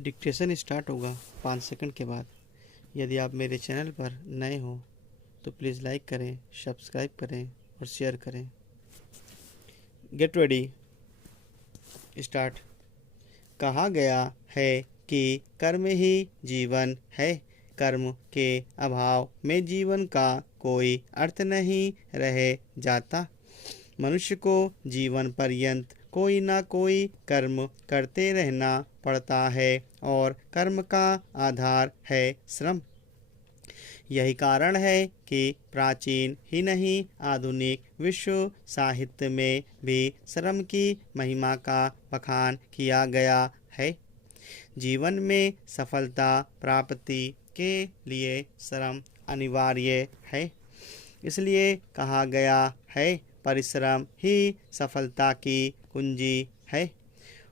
Dictation start होगा 5 second के बाद। यदि आप मेरे चैनल पर नए हो तो प्लीज़ लाइक करें, सब्सक्राइब करें और शेयर करें। Get ready, start. कहा गया है कि कर्म ही जीवन है। कर्म के अभाव में जीवन का कोई अर्थ नहीं रह जाता। मनुष्य को जीवन पर्यंत कोई ना कोई कर्म करते रहना पड़ता है और कर्म का आधार है श्रम। यही कारण है कि प्राचीन ही नहीं आधुनिक विश्व साहित्य में भी श्रम की महिमा का बखान किया गया है। जीवन में सफलता प्राप्ति के लिए श्रम अनिवार्य है। इसलिए कहा गया है, परिश्रम ही सफलता की कुंजी है।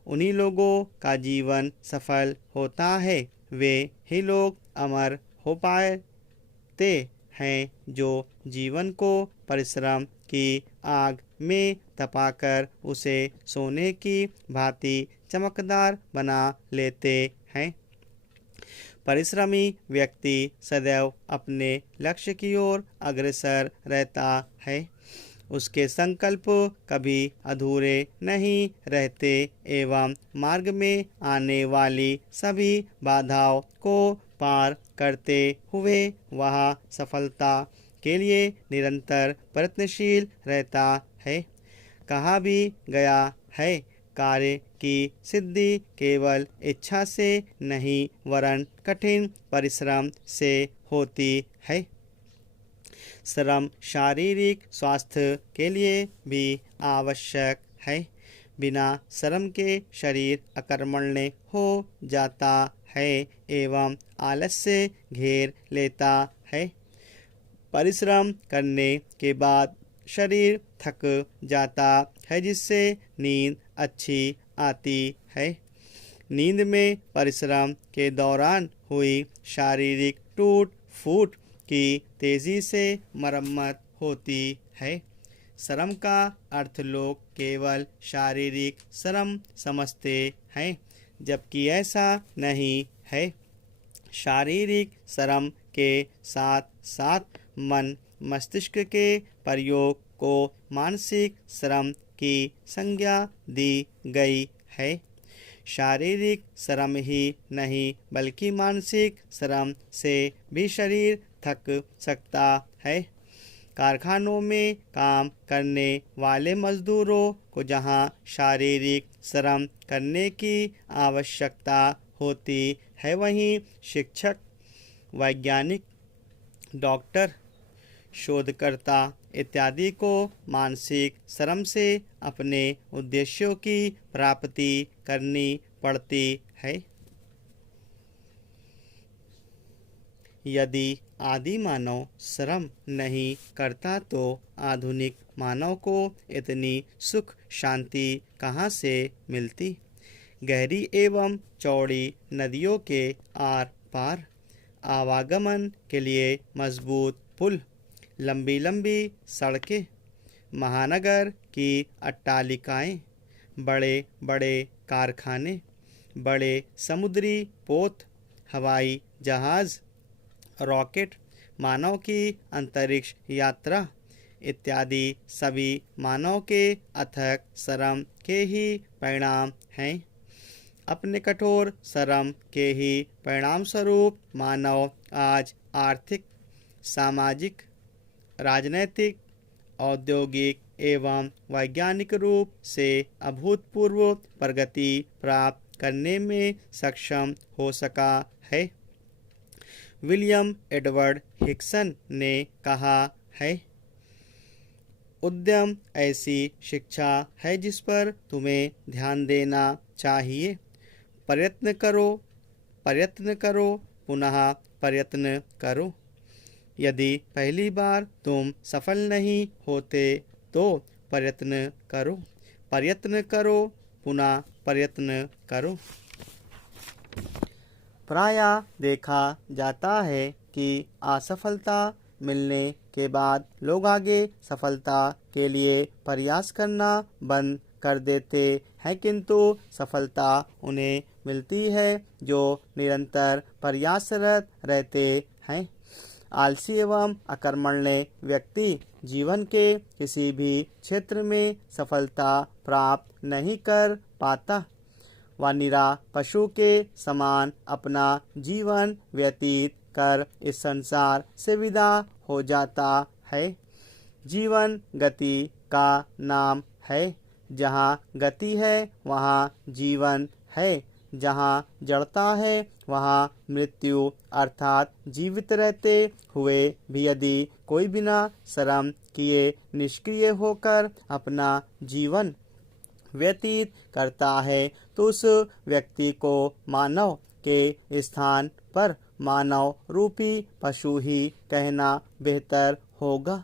उन्हीं लोगों का जीवन सफल होता है, वे ही लोग अमर हो पाते हैं जो जीवन को परिश्रम की आग में तपाकर उसे सोने की भांति चमकदार बना लेते हैं। परिश्रमी व्यक्ति सदैव अपने लक्ष्य की ओर अग्रसर रहता है। उसके संकल्प कभी अधूरे नहीं रहते एवं मार्ग में आने वाली सभी बाधाओं को पार करते हुए वह सफलता के लिए निरंतर प्रयत्नशील रहता है। कहा भी गया है, कार्य की सिद्धि केवल इच्छा से नहीं वरन कठिन परिश्रम से होती है। श्रम शारीरिक स्वास्थ्य के लिए भी आवश्यक है। बिना श्रम के शरीर अकर्मण्य हो जाता है एवं आलस्य घेर लेता है। परिश्रम करने के बाद शरीर थक जाता है जिससे नींद अच्छी आती है। नींद में परिश्रम के दौरान हुई शारीरिक टूट फूट की तेजी से मरम्मत होती है। श्रम का अर्थ लोग केवल शारीरिक श्रम समझते हैं, जबकि ऐसा नहीं है। शारीरिक श्रम के साथ साथ मन मस्तिष्क के प्रयोग को मानसिक श्रम की संज्ञा दी गई है। शारीरिक श्रम ही नहीं बल्कि मानसिक श्रम से भी शरीर थक सकता है। कारखानों में काम करने वाले मजदूरों को जहां शारीरिक श्रम करने की आवश्यकता होती है, वहीं शिक्षक, वैज्ञानिक, डॉक्टर, शोधकर्ता इत्यादि को मानसिक श्रम से अपने उद्देश्यों की प्राप्ति करनी पड़ती है। यदि आदि मानव श्रम नहीं करता तो आधुनिक मानव को इतनी सुख शांति कहाँ से मिलती। गहरी एवं चौड़ी नदियों के आर पार आवागमन के लिए मजबूत पुल, लंबी लंबी सड़कें, महानगर की अट्टालिकाएं, बड़े बड़े कारखाने, बड़े समुद्री पोत, हवाई जहाज़, रॉकेट, मानव की अंतरिक्ष यात्रा इत्यादि सभी मानव के अथक श्रम के ही परिणाम हैं। अपने कठोर श्रम के ही परिणाम स्वरूप मानव आज आर्थिक, सामाजिक, राजनैतिक, औद्योगिक एवं वैज्ञानिक रूप से अभूतपूर्व प्रगति प्राप्त करने में सक्षम हो सका है। विलियम एडवर्ड हिक्सन ने कहा है, उद्यम ऐसी शिक्षा है जिस पर तुम्हें ध्यान देना चाहिए। प्रयत्न करो, पुनः प्रयत्न करो। यदि पहली बार तुम सफल नहीं होते तो प्रयत्न करो, पुनः प्रयत्न करो। प्रायः देखा जाता है कि असफलता मिलने के बाद लोग आगे सफलता के लिए प्रयास करना बंद कर देते है, किंतु सफलता उन्हें मिलती है जो निरंतर प्रयासरत रहते हैं। आलसी एवं अकर्मण्य व्यक्ति जीवन के किसी भी क्षेत्र में सफलता प्राप्त नहीं कर पाता। वह निरा पशु के समान अपना जीवन व्यतीत कर इस संसार से विदा हो जाता है। जीवन गति का नाम है। जहाँ गति है वहाँ जीवन है। जहाँ जड़ता है वहाँ मृत्यु, अर्थात जीवित रहते हुए भी यदि कोई बिना श्रम किए निष्क्रिय होकर अपना जीवन व्यतीत करता है तो उस व्यक्ति को मानव के स्थान पर मानव रूपी पशु ही कहना बेहतर होगा।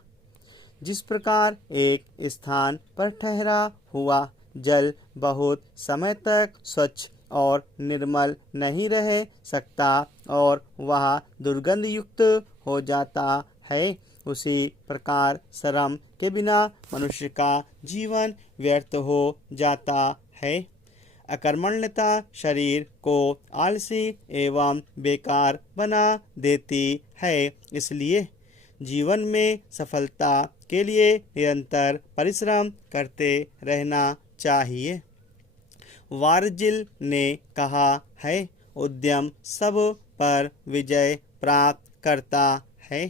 जिस प्रकार एक स्थान पर ठहरा हुआ जल बहुत समय तक स्वच्छ और निर्मल नहीं रह सकता और वह दुर्गंध युक्त हो जाता है, उसी प्रकार श्रम के बिना मनुष्य का जीवन व्यर्थ हो जाता है। अकर्मण्यता शरीर को आलसी एवं बेकार बना देती है। इसलिए जीवन में सफलता के लिए निरंतर परिश्रम करते रहना चाहिए। वार्जिल ने कहा है, उद्यम सब पर विजय प्राप्त करता है।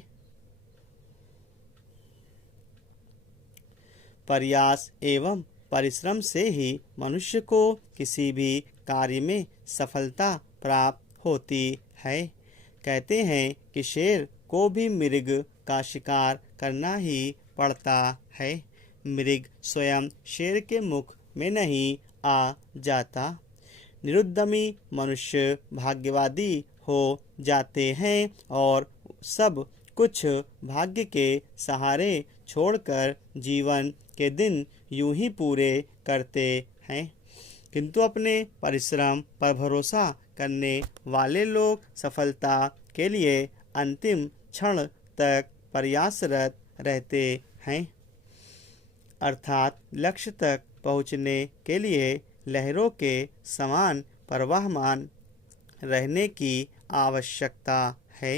प्रयास एवं परिश्रम से ही मनुष्य को किसी भी कार्य में सफलता प्राप्त होती है। कहते हैं कि शेर को भी मृग का शिकार करना ही पड़ता है। मृग स्वयं शेर के मुख में नहीं आ जाता। निरुद्यमी मनुष्य भाग्यवादी हो जाते हैं और सब कुछ भाग्य के सहारे छोड़कर जीवन के दिन यूं ही पूरे करते हैं। किंतु अपने परिश्रम पर भरोसा करने वाले लोग सफलता के लिए अंतिम क्षण तक प्रयासरत रहते हैं, अर्थात लक्ष्य तक पहुँचने के लिए लहरों के समान प्रवाहमान रहने की आवश्यकता है।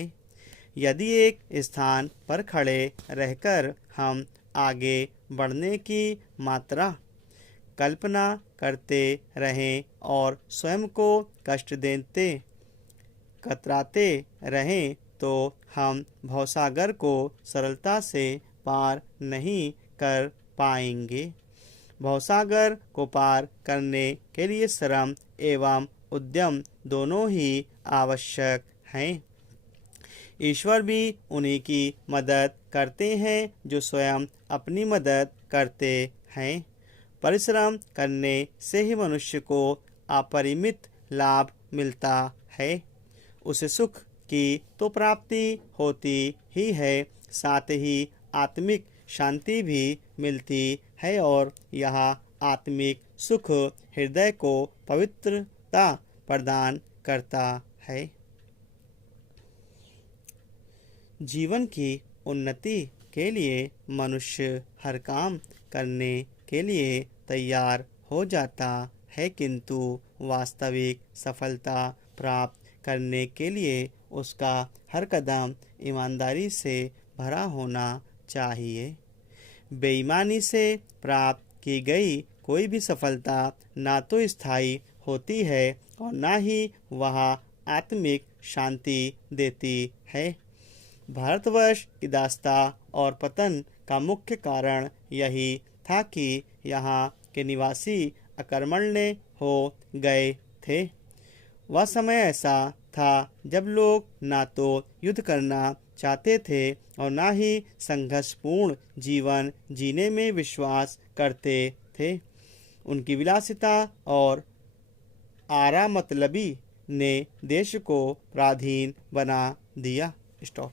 यदि एक स्थान पर खड़े रहकर हम आगे बढ़ने की मात्रा कल्पना करते रहें और स्वयं को कष्ट देते कतराते रहें तो हम भवसागर को सरलता से पार नहीं कर पाएंगे। भवसागर को पार करने के लिए श्रम एवं उद्यम दोनों ही आवश्यक हैं। ईश्वर भी उन्हीं की मदद करते हैं जो स्वयं अपनी मदद करते हैं। परिश्रम करने से ही मनुष्य को अपरिमित लाभ मिलता है। उसे सुख की तो प्राप्ति होती ही है, साथ ही आत्मिक शांति भी मिलती है और यह आत्मिक सुख हृदय को पवित्रता प्रदान करता है। जीवन की उन्नति के लिए मनुष्य हर काम करने के लिए तैयार हो जाता है, किंतु वास्तविक सफलता प्राप्त करने के लिए उसका हर कदम ईमानदारी से भरा होना चाहिए। बेईमानी से प्राप्त की गई कोई भी सफलता ना तो स्थायी होती है और ना ही वह आत्मिक शांति देती है। भारतवर्ष की दास्ता और पतन का मुख्य कारण यही था कि यहाँ के निवासी अकर्मण्य हो गए थे। वह समय ऐसा था जब लोग ना तो युद्ध करना चाहते थे और ना ही संघर्षपूर्ण जीवन जीने में विश्वास करते थे। उनकी विलासिता और आरामतलबी ने देश को पराधीन बना दिया। स्टॉप।